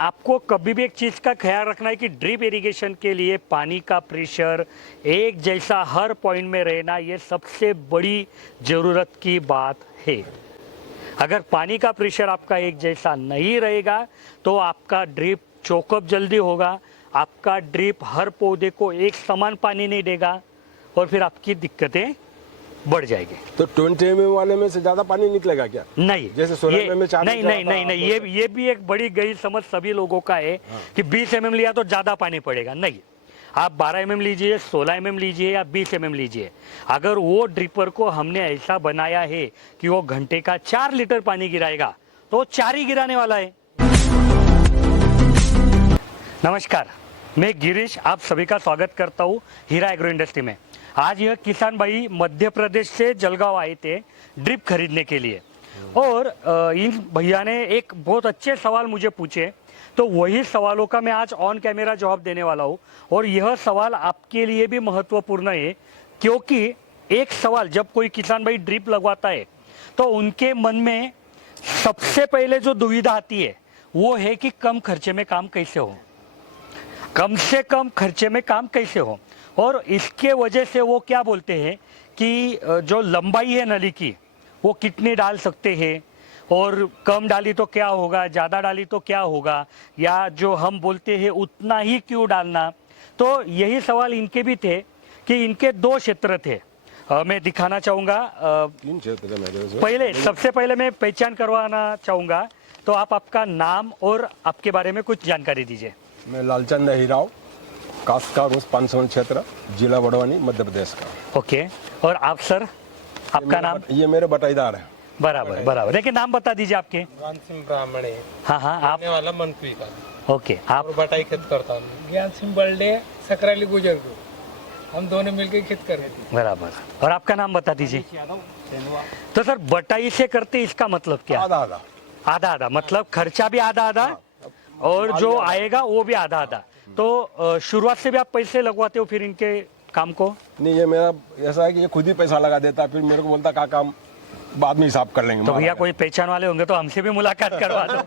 आपको कभी भी एक चीज़ का ख्याल रखना है कि ड्रिप इरिगेशन के लिए पानी का प्रेशर एक जैसा हर पॉइंट में रहना ये सबसे बड़ी ज़रूरत की बात है। अगर पानी का प्रेशर आपका एक जैसा नहीं रहेगा तो आपका ड्रिप चोकअप जल्दी होगा, आपका ड्रिप हर पौधे को एक समान पानी नहीं देगा और फिर आपकी दिक्कतें बढ़ जाएगी। तो 20 mm वाले में से ज्यादा पानी निकलेगा क्या? नहीं, जैसे 16 ये, mm में 4 नहीं नहीं नहीं नहीं, ये भी एक बड़ी गई समझ सभी लोगों का है कि 20 mm लिया तो ज्यादा पानी पड़ेगा। नहीं, आप 12 mm लीजिए, 16 mm लीजिए या 20 mm लीजिए, अगर वो ड्रिपर को हमने ऐसा बनाया है कि वो घंटे का 4 लीटर पानी गिराएगा तो 4 ही गिराने वाला है। नमस्कार, मैं गिरीश आप सभी का स्वागत करता हूँ हीरा एग्रो इंडस्ट्री में। आज यह किसान भाई मध्य प्रदेश से जलगांव आए थे ड्रिप खरीदने के लिए और इन भैया ने एक बहुत अच्छे सवाल मुझे पूछे, तो वही सवालों का मैं आज ऑन कैमरा जवाब देने वाला हूँ। और यह सवाल आपके लिए भी महत्वपूर्ण है क्योंकि एक सवाल जब कोई किसान भाई ड्रिप लगवाता है तो उनके मन में सबसे पहले जो दुविधा आती है वो है कि कम खर्चे में काम कैसे हो, कम से कम खर्चे में काम कैसे हो। और इसके वजह से वो क्या बोलते हैं कि जो लंबाई है नली की वो कितनी डाल सकते हैं और कम डाली तो क्या होगा, ज़्यादा डाली तो क्या होगा, या जो हम बोलते हैं उतना ही क्यों डालना। तो यही सवाल इनके भी थे कि इनके 2 क्षेत्र थे। मैं दिखाना चाहूँगा। 3 क्षेत्र है मेरे से। पहले सबसे पहले मैं पहचान करवाना चाहूँगा, तो आप आपका नाम और आपके बारे में कुछ जानकारी दीजिए। मैं लालचंद हीराव, कास्का 500 क्षेत्र, जिला बड़वानी, मध्य प्रदेश का। ओके, और आप सर, आपका नाम? ये मेरे बटाईदार है। बराबर बराबर, लेकिन नाम बता दीजिए आपके। ज्ञान सिंह ब्राह्मण है। हाँ, आप? वाला मंत्री का। ओके, आप? और बटाई खेत करता हूँ। ज्ञान सिंह बल्डे, सकराली गुजर, हम दोनों मिलकर खेत कर रहे थे। बराबर, और आपका नाम बता दीजिए। तो सर बटाई से करते इसका मतलब क्या? आधा आधा। आधा आधा मतलब खर्चा भी आधा आधा और जो आएगा वो भी आधा आधा। तो शुरुआत से भी आप पैसे लगवाते हो फिर इनके काम को? नहीं, ये मेरा ऐसा है कि ये खुद ही पैसा लगा देता, फिर मेरे को बोलता का काम बाद में हिसाब कर लेंगे। तो भैया कोई पहचान वाले होंगे तो हमसे भी मुलाकात करवा दो।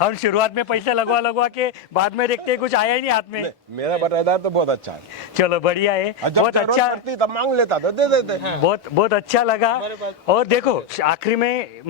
हम शुरुआत में पैसे लगवा के बाद में देखते हैं कुछ आया ही नहीं हाथ में। मेरा बटाईदार तो बहुत अच्छा है। चलो बढ़िया है, बहुत अच्छा, तब मांग लेता तो दे देते। बहुत अच्छा लगा। और देखो आखिरी में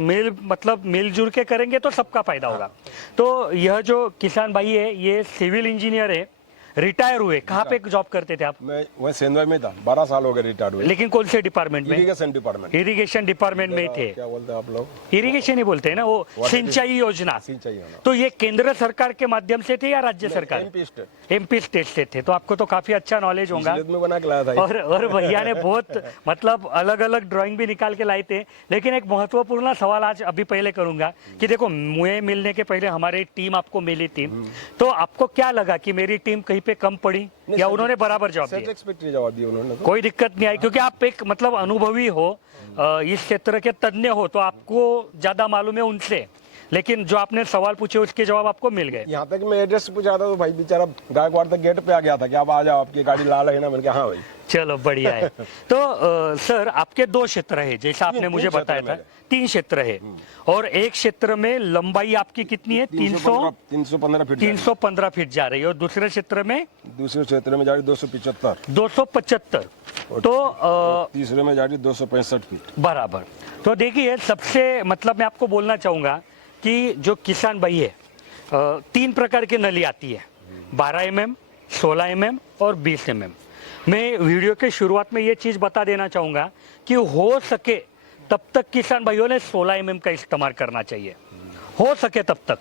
मिलजुल के करेंगे तो सबका फायदा होगा। तो यह जो किसान भाई है ये सिविल इंजीनियर है, रिटायर हुए। कहाँ पे जॉब करते थे आप? मैं वही सेंधवा में था, 12 साल हो गए रिटायर हुए। लेकिन कौन से डिपार्टमेंट में? Irrigation department. इरिगेशन डिपार्टमेंट में थे। क्या बोलते हैं आप लोग? इरिगेशन ही बोलते हैं ना, वो सिंचाई योजना। सिंचाई योजना। तो ये केंद्र सरकार के माध्यम से थे या राज्य सरकार? एमपी स्टेट से थे। तो आपको तो काफी अच्छा नॉलेज होगा। बना के लाया था। और भैया ने बहुत अलग अलग ड्राइंग भी निकाल के लाए थे। लेकिन एक महत्वपूर्ण सवाल आज अभी पहले करूंगा कि देखो मुझे मिलने के पहले हमारी टीम आपको मिली थी, तो आपको क्या लगा कि मेरी टीम कहीं पे कम पड़ी या उन्होंने बराबर जवाब दिया? उन्होंने कोई दिक्कत नहीं आई क्योंकि आप एक अनुभवी हो, इस क्षेत्र के तज्ञ हो, तो आपको ज्यादा मालूम है उनसे। लेकिन जो आपने सवाल पूछे उसके जवाब आपको मिल गए। यहाँ तक मैं एड्रेस पूछा था तो भाई बेचारा गायकवाड़ तक गेट पे आ गया था कि आप आ जाओ, आपकी गाड़ी लाल है ना। मैंने कहा हाँ भाई। चलो बढ़िया है। तो सर आपके 2 क्षेत्र है जैसा आपने मुझे बताया था। 3 क्षेत्र है और एक क्षेत्र में लंबाई आपकी कितनी है? 315 फीट जा रही है। और दूसरे क्षेत्र में? दूसरे क्षेत्र में जा रही 275। तो तीसरे में जा रही 265 फीट। बराबर। तो देखिए सबसे मैं आपको बोलना चाहूंगा कि जो किसान भाई है 3 प्रकार की नली आती है, 12 mm, 16 mm और 20 mm। मैं वीडियो के शुरुआत में ये चीज़ बता देना चाहूँगा कि हो सके तब तक किसान भाइयों ने 16 mm का इस्तेमाल करना चाहिए, हो सके तब तक।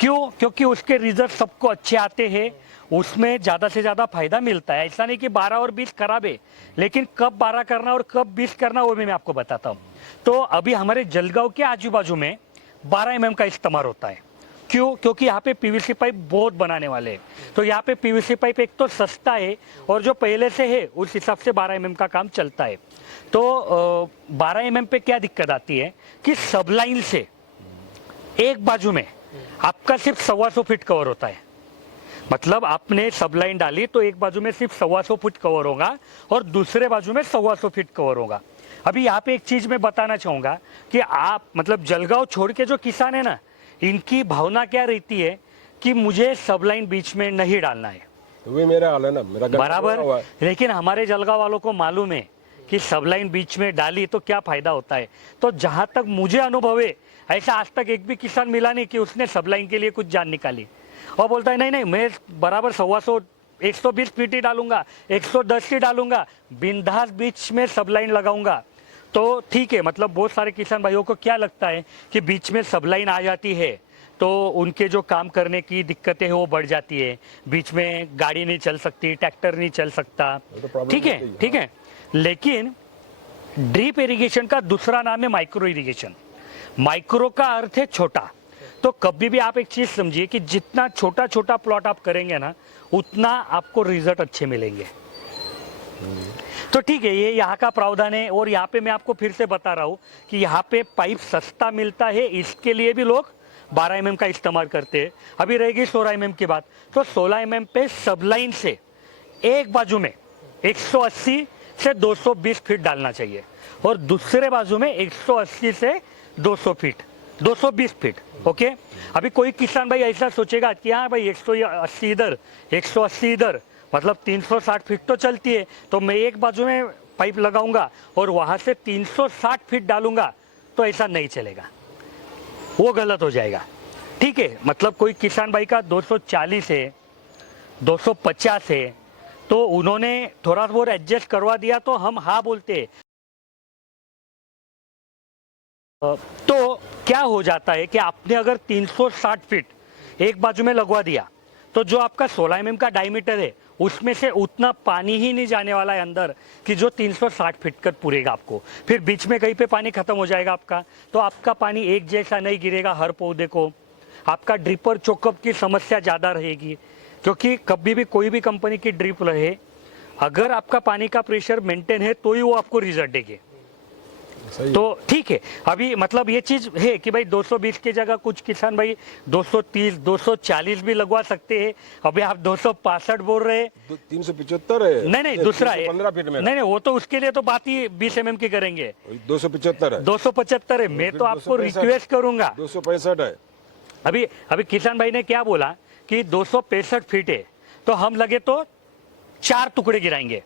क्यों? क्योंकि उसके रिजल्ट सबको अच्छे आते हैं, उसमें ज़्यादा से ज़्यादा फायदा मिलता है। ऐसा नहीं कि 12 और 20 खराब है, लेकिन कब 12 करना और कब 20 करना वो भी मैं आपको बताता हूँ। तो अभी हमारे जलगांव के आजू बाजू में 12 mm का इस्तेमाल होता है। क्यों? क्योंकि यहाँ पे पीवीसी पाइप बहुत बनाने वाले हैं, तो यहाँ पे पीवीसी पाइप एक तो सस्ता है और जो पहले से है उस हिसाब से 12 mm का काम चलता है। तो 12 mm पे क्या दिक्कत आती है कि सब लाइन से एक बाजू में आपका सिर्फ 125 फीट कवर होता है। आपने सब लाइन डाली तो एक बाजू में सिर्फ 125 फीट कवर होगा और दूसरे बाजू में 125 फीट कवर होगा। अभी यहाँ पे एक चीज मैं बताना चाहूंगा कि आप जलगांव छोड़ के जो किसान है ना, इनकी भावना क्या रहती है कि मुझे सबलाइन बीच में नहीं डालना है, तो वही मेरा हाल है ना, मेरा घर बराबर। हुआ है। लेकिन हमारे जलगांव वालों को मालूम है कि सबलाइन बीच में डाली तो क्या फायदा होता है। तो जहां तक मुझे अनुभव है, ऐसा आज तक एक भी किसान मिला नहीं कि उसने सबलाइन के लिए कुछ जान निकाली और बोलता है नहीं नहीं मैं बराबर 125 120 फीट ही डालूंगा, 110 ही डालूंगा, बिंदास बीच में सबलाइन लगाऊंगा। तो ठीक है, मतलब बहुत सारे किसान भाइयों को क्या लगता है कि बीच में सबलाइन आ जाती है तो उनके जो काम करने की दिक्कतें हैं वो बढ़ जाती है, बीच में गाड़ी नहीं चल सकती, ट्रैक्टर नहीं चल सकता। तो प्रॉब्लम ठीक है, होती है, ठीक है। लेकिन ड्रिप इरिगेशन का दूसरा नाम है माइक्रो इरिगेशन। माइक्रो का अर्थ है छोटा। तो कभी भी आप एक चीज समझिए कि जितना छोटा छोटा प्लॉट आप करेंगे ना, उतना आपको रिजल्ट अच्छे मिलेंगे। तो ठीक है, ये यहाँ का प्रावधान है। और यहाँ पे मैं आपको फिर से बता रहा हूँ कि यहाँ पे पाइप सस्ता मिलता है, इसके लिए भी लोग 12 mm का इस्तेमाल करते हैं। अभी रहेगी 16 mm की बात, तो 16 mm पे सबलाइन से एक बाजू में 180 से 220 फीट डालना चाहिए और दूसरे बाजू में 180 से 200 फीट 220 फीट। ओके, अभी कोई किसान भाई ऐसा सोचेगा कि हाँ भाई 180 इधर 180 इधर, मतलब 360 फीट तो चलती है, तो मैं एक बाजू में पाइप लगाऊंगा और वहां से 360 फीट डालूंगा, तो ऐसा नहीं चलेगा, वो गलत हो जाएगा। ठीक है, मतलब कोई किसान भाई का 240 है, 250 है, तो उन्होंने थोड़ा बहुत एडजस्ट करवा दिया तो हम हाँ बोलते हैं। तो क्या हो जाता है कि आपने अगर 360 फीट एक बाजू में लगवा दिया तो जो आपका 16 mm का डायमीटर है उसमें से उतना पानी ही नहीं जाने वाला है अंदर कि जो 360 फीट कर पूरेगा आपको। फिर बीच में कहीं पे पानी खत्म हो जाएगा आपका, तो आपका पानी एक जैसा नहीं गिरेगा हर पौधे को। आपका ड्रिपर चोकअप की समस्या ज़्यादा रहेगी, क्योंकि कभी भी कोई भी कंपनी की ड्रिप रहे, अगर आपका पानी का प्रेशर मेंटेन है तो ही वो आपको रिजल्ट देगी। सही तो ठीक है, अभी मतलब ये चीज है कि भाई 220 की जगह कुछ किसान भाई 230 240 भी लगवा सकते हैं। अभी आप 265 बोल रहे हैं, 375 है। नहीं नहीं दूसरा है, 15 फीट में नहीं नहीं वो तो उसके लिए तो बात ही 20 mm की करेंगे। 275 है, 275 है, मैं तो आपको 265 रिक्वेस्ट करूंगा। 265 है। अभी किसान भाई ने क्या बोला कि 265 फीट है, तो हम लगे तो 4 टुकड़े गिराएंगे।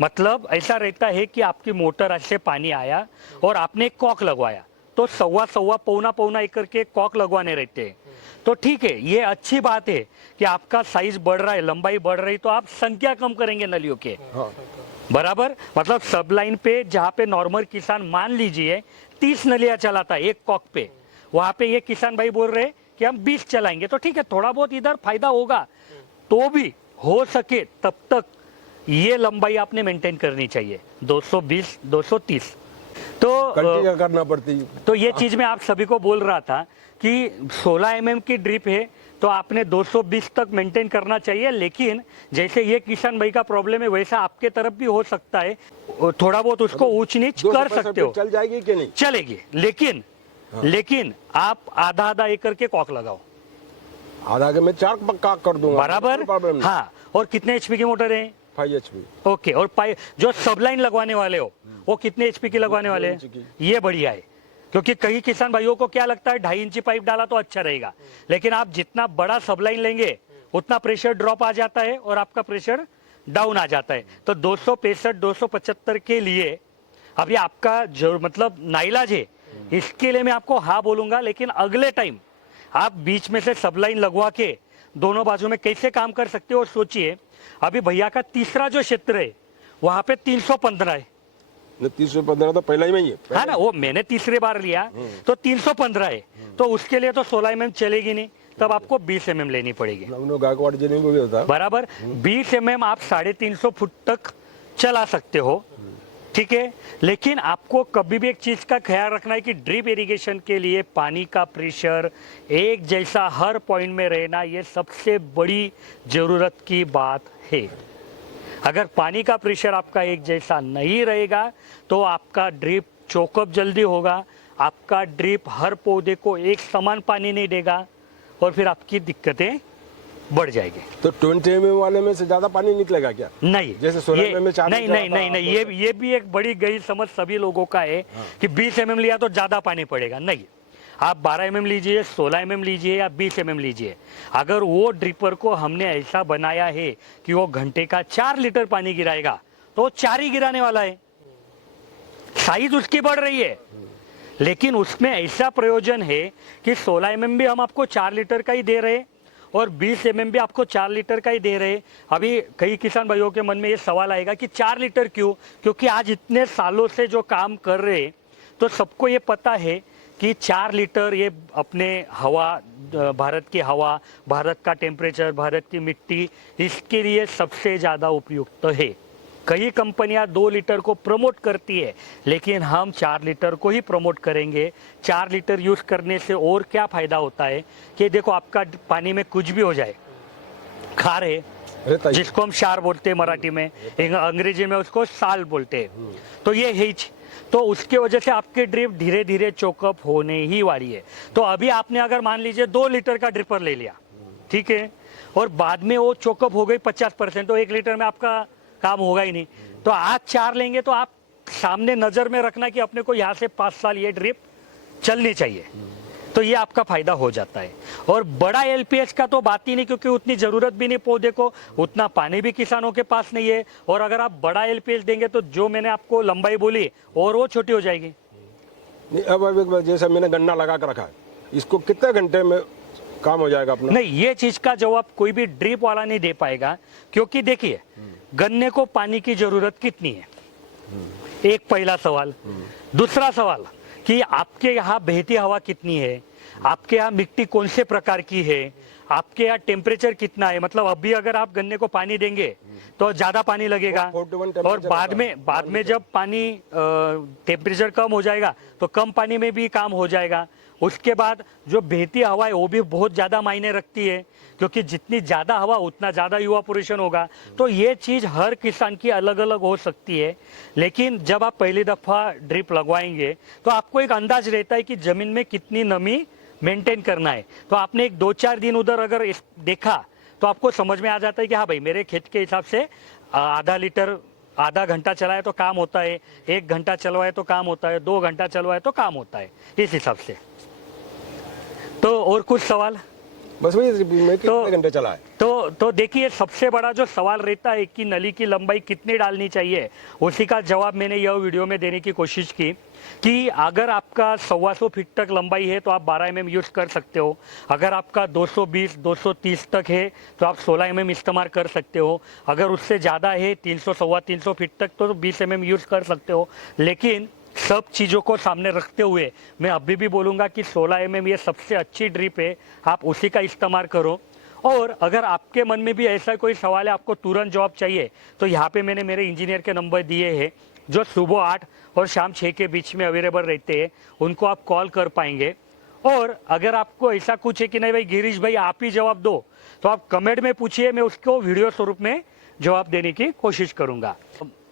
मतलब ऐसा रहता है कि आपकी मोटर से पानी आया और आपने एक कॉक लगवाया, तो सवा पौना एकड़ के कॉक लगवाने रहते हैं। तो ठीक है, ये अच्छी बात है कि आपका साइज बढ़ रहा है, लंबाई बढ़ रही, तो आप संख्या कम करेंगे नलियों के, हाँ, बराबर। मतलब सब लाइन पे जहाँ पे नॉर्मल किसान मान लीजिए 30 नलियाँ चलाता है एक कॉक पे, वहाँ पे ये किसान भाई बोल रहे कि हम 20 चलाएंगे। तो ठीक है, थोड़ा बहुत इधर फायदा होगा, तो भी हो सके तब तक ये लंबाई आपने मेंटेन करनी चाहिए 220 230। तो कंटिन्यू करना पड़ती। तो ये चीज मैं आप सभी को बोल रहा था कि 16 mm की ड्रिप है तो आपने 220 तक मेंटेन करना चाहिए। लेकिन जैसे ये किसान भाई का प्रॉब्लम है, वैसा आपके तरफ भी हो सकता है, थोड़ा बहुत उसको ऊंच नीच कर सकते हो, चल जाएगी कि नहीं? चलेगी। लेकिन आप आधा एकड़ के कॉक लगाओ, आधा के मैं 4 पक्का कर दूंगा, बराबर। हाँ, और कितने HP की मोटर है? 5 HP। ओके, और जो सबलाइन लगवाने वाले हो वो कितने HP की लगवाने वाले 2 हैं? इंच की। ये बढ़िया है, क्योंकि कई किसान भाइयों को क्या लगता है 2.5 इंची पाइप डाला तो अच्छा रहेगा, लेकिन आप जितना बड़ा सबलाइन लेंगे उतना प्रेशर ड्रॉप आ जाता है और आपका प्रेशर डाउन आ जाता है। तो 265 275 के लिए अभी आपका जो मतलब नाइलाज है, इसके लिए मैं आपको हाँ बोलूंगा। लेकिन अगले टाइम आप बीच में से सबलाइन लगवा के दोनों बाजू में कैसे काम कर सकते हो, सोचिए। अभी भैया का तीसरा जो क्षेत्र है वहां पे 315 है, 315 तो पहला ही में ही है। हाँ ना, वो मैंने तीसरी बार लिया तो 315 है, तो उसके लिए तो 16 mm चलेगी नहीं, तब आपको 20 mm लेनी पड़ेगी, गायकवाड़ जी ने भी होता बराबर। 20 mm आप 350 फुट तक चला सकते हो, ठीक है। लेकिन आपको कभी भी एक चीज का ख्याल रखना है कि ड्रिप इरिगेशन के लिए पानी का प्रेशर एक जैसा हर पॉइंट में रहना, ये सबसे बड़ी जरूरत की बात है। अगर पानी का प्रेशर आपका एक जैसा नहीं रहेगा तो आपका ड्रिप चोकअप जल्दी होगा, आपका ड्रिप हर पौधे को एक समान पानी नहीं देगा और फिर आपकी दिक्कतें बढ़ जाएगी। तो 20 mm वाले में से ज्यादा पानी निकलेगा क्या? नहीं, जैसे 16 ये- में 4 नहीं, ये भी एक बड़ी गई समझ सभी लोगों का है कि 20 mm लिया तो ज्यादा पानी पड़ेगा। नहीं, आप 12 mm लीजिए, 16 mm लीजिए या 20 mm लीजिए, अगर वो ड्रिपर को हमने ऐसा बनाया है कि वो घंटे का 4 लीटर पानी गिराएगा तो वो 4 ही गिराने वाला है। साइज उसकी बढ़ रही है, लेकिन उसमें ऐसा प्रयोजन है कि 16 mm भी हम आपको 4 लीटर का ही दे रहे और 20 mm भी आपको 4 लीटर का ही दे रहे। अभी कई किसान भाइयों के मन में ये सवाल आएगा कि 4 लीटर क्यों? क्योंकि आज इतने सालों से जो काम कर रहे तो सबको ये पता है कि 4 लीटर ये अपने हवा, भारत की हवा, भारत का टेम्परेचर, भारत की मिट्टी, इसके लिए सबसे ज़्यादा उपयुक्त है। कई कंपनियां 2 लीटर को प्रमोट करती है, लेकिन हम 4 लीटर को ही प्रमोट करेंगे। 4 लीटर यूज करने से और क्या फायदा होता है कि देखो आपका पानी में कुछ भी हो जाए, खार है रहता ही। जिसको हम क्षार बोलते हैं मराठी में, अंग्रेजी में उसको साल बोलते हैं, तो ये हिच, तो उसके वजह से आपके ड्रिप धीरे धीरे चोकअप होने ही वाली है। तो अभी आपने अगर मान लीजिए 2 लीटर का ड्रिपर ले लिया, ठीक है, और बाद में वो चोकअप हो गई 50%, तो 1 लीटर में आपका काम होगा ही नहीं। तो आज 4 लेंगे तो आप सामने नजर में रखना कि अपने को यहाँ से 5 साल ये ड्रिप चलनी चाहिए, तो ये आपका फायदा हो जाता है। और बड़ा एलपीएस का तो बात ही नहीं, क्योंकि उतनी जरूरत भी नहीं पौधे को, उतना पानी भी किसानों के पास नहीं है, और अगर आप बड़ा एलपीएस देंगे तो जो मैंने आपको लंबाई बोली और वो छोटी हो जाएगी। नहीं, अब एक बार जैसा मैंने गन्ना लगा कर रखा है, इसको कितने घंटे में काम हो जाएगा अपना? नहीं, ये चीज का जवाब कोई भी ड्रिप वाला नहीं दे पाएगा, क्योंकि देखिए गन्ने को पानी की जरूरत कितनी है, एक पहला सवाल। दूसरा सवाल कि आपके यहाँ बहती हवा कितनी है, आपके यहाँ मिट्टी कौन से प्रकार की है, आपके यहाँ टेम्परेचर कितना है। मतलब अभी अगर आप गन्ने को पानी देंगे तो ज्यादा पानी लगेगा, 41 और बाद में जब पानी टेम्परेचर कम हो जाएगा तो कम पानी में भी काम हो जाएगा। उसके बाद जो बहती हवा है वो भी बहुत ज़्यादा मायने रखती है, क्योंकि जितनी ज़्यादा हवा उतना ज़्यादा इवापोरेशन होगा। तो ये चीज़ हर किसान की अलग अलग हो सकती है, लेकिन जब आप पहली दफ़ा ड्रिप लगवाएंगे तो आपको एक अंदाज रहता है कि ज़मीन में कितनी नमी मेंटेन करना है। तो आपने एक 2-4 दिन उधर अगर देखा तो आपको समझ में आ जाता है कि हाँ भाई, मेरे खेत के हिसाब से आधा लीटर आधा घंटा चलाए तो काम होता है, 1 घंटा चलवाए तो काम होता है, 2 घंटा चलवाए तो काम होता है, इस हिसाब से। तो और कुछ सवाल? बस वही में कितने घंटे चला है? तो देखिए, सबसे बड़ा जो सवाल रहता है कि नली की लंबाई कितनी डालनी चाहिए, उसी का जवाब मैंने यह वीडियो में देने की कोशिश की कि अगर आपका 125 फीट तक लंबाई है तो आप 12 mm यूज कर सकते हो। अगर आपका 220-230 तक है तो आप 16 mm इस्तेमाल कर सकते हो। अगर उससे ज़्यादा है 300-325 फीट तक तो 20 mm यूज कर सकते हो। लेकिन सब चीज़ों को सामने रखते हुए मैं अभी भी बोलूँगा कि 16 mm ये सबसे अच्छी ड्रिप है, आप उसी का इस्तेमाल करो। और अगर आपके मन में भी ऐसा कोई सवाल है, आपको तुरंत जवाब चाहिए, तो यहाँ पे मैंने मेरे इंजीनियर के नंबर दिए हैं जो सुबह 8 और शाम 6 के बीच में अवेलेबल रहते हैं, उनको आप कॉल कर पाएंगे। और अगर आपको ऐसा कुछ है कि नहीं भाई गिरीश भाई आप ही जवाब दो, तो आप कमेंट में पूछिए, मैं उसको वीडियो स्वरूप में जवाब देने की कोशिश करूंगा।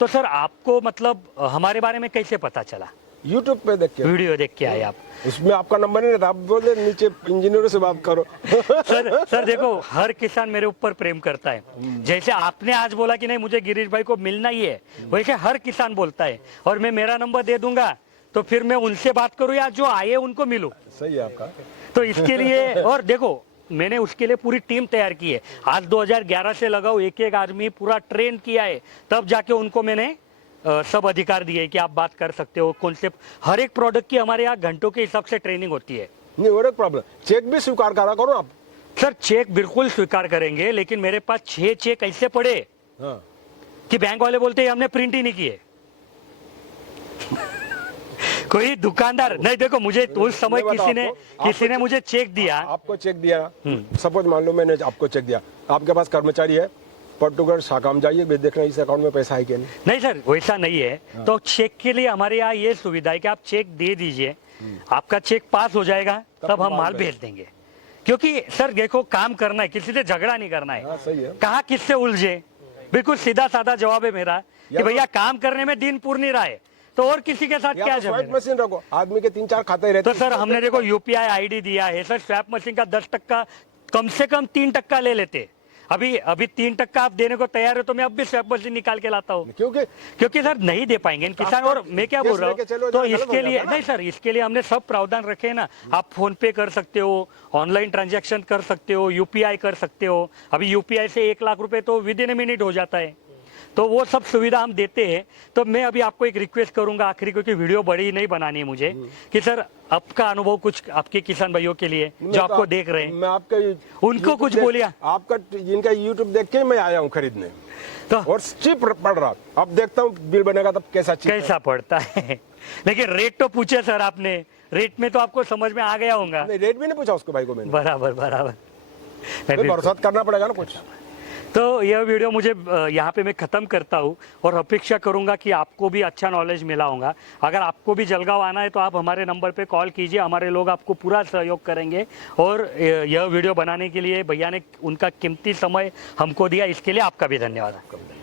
तो सर, आपको मतलब हमारे बारे में कैसे पता चला? यूट्यूब पे देख के, वीडियो देख के आए आप? उसमें आपका नंबर नहीं रहता, आप बोले नीचे इंजीनियरों से बात करो। सर देखो, हर किसान मेरे ऊपर प्रेम करता है। जैसे आपने आज बोला कि नहीं मुझे गिरीश भाई को मिलना ही है, वैसे हर किसान बोलता है। और मैं मेरा नंबर दे दूंगा तो फिर मैं उनसे बात करूँ या जो आए उनको मिलूं। सही है आपका। तो इसके लिए, और देखो मैंने उसके लिए पूरी टीम तैयार की है। आज 2011 से लगाओ, एक आदमी पूरा ट्रेन किया है, तब जाके उनको मैंने सब अधिकार दिए कि आप बात कर सकते हो। कॉन्सेप्ट हर एक प्रोडक्ट की हमारे यहाँ घंटों के हिसाब से ट्रेनिंग होती है। नहीं, और एक प्रॉब्लम, चेक भी स्वीकार करा करो आप। सर चेक बिल्कुल स्वीकार करेंगे, लेकिन मेरे पास 6 चेक ऐसे पड़े हाँ। कि बैंक वाले बोलते हैं हमने प्रिंट ही नहीं किए। कोई दुकानदार नहीं, देखो मुझे उस समय किसी ने मुझे चेक दिया। आपको चेक दिया, सपोज मान लो मैंने आपको चेक दिया, आपके पास कर्मचारी है, पर्टिकुलर शाखा में जाइए, देखना इस अकाउंट में पैसा है कि नहीं। नहीं सर, वैसा नहीं है। तो चेक के लिए हमारे यहाँ ये सुविधा है कि आप चेक दे दीजिए, आपका चेक पास हो जाएगा, तब हम माल भेज देंगे। क्योंकि सर देखो, काम करना है, किसी से झगड़ा नहीं करना है। सही है। कहाँ किससे उलझे, बिल्कुल सीधा साधा जवाब है मेरा कि भैया काम करने में दिन पूर्ण नहीं रहा है, तो और किसी के साथ क्या स्वाइप मशीन रखो, आदमी के 3-4 खाते रहते। तो सर हमने देखो यूपीआई आईडी दिया है सर, स्वैप मशीन का 10% कम से कम 3% ले लेते। अभी अभी 3% आप देने को तैयार हो तो मैं अब भी स्वैप मशीन निकाल के लाता हूँ, क्योंकि क्योंकि सर नहीं दे पाएंगे किसान। और मैं क्या बोल रहा लेके चलो हूँ, तो जरा गलत इसके हो लिए जाता है ना। नहीं सर, इसके लिए हमने सब प्रावधान रखे हैं ना। आप फोन पे कर सकते हो, ऑनलाइन ट्रांजैक्शन कर सकते हो, यूपीआई कर सकते हो। अभी यूपीआई से 1 लाख रुपए तो विद इन ए मिनट हो जाता है, तो वो सब सुविधा हम देते हैं। तो मैं अभी आपको एक रिक्वेस्ट करूंगा आखिरी, क्योंकि वीडियो बड़ी नहीं बनानी है मुझे, कि सर आपका अनुभव कुछ आपके किसान भाइयों के लिए जो आपको देख रहे हैं, मैं आपका उनको YouTube कुछ देख- बोलिए। आपका इनका यूट्यूब देख के मैं आया हूँ खरीदने, तो और चीप पड़ रहा। अब देखता हूँ बिल बनेगा तब कैसा चीप है। कैसा पड़ता है। लेकिन रेट तो पूछे सर आपने, रेट में तो आपको समझ में आ गया होगा। नहीं, रेट भी नहीं पूछा उसको भाई को मैंने। बराबर बराबर। तो भरोसा करना पड़ेगा ना कुछ। तो यह वीडियो मुझे यहाँ पे मैं ख़त्म करता हूँ, और अपेक्षा करूँगा कि आपको भी अच्छा नॉलेज मिला होगा। अगर आपको भी जलगांव आना है तो आप हमारे नंबर पे कॉल कीजिए, हमारे लोग आपको पूरा सहयोग करेंगे। और यह वीडियो बनाने के लिए भैया ने उनका कीमती समय हमको दिया, इसके लिए आपका भी धन्यवाद।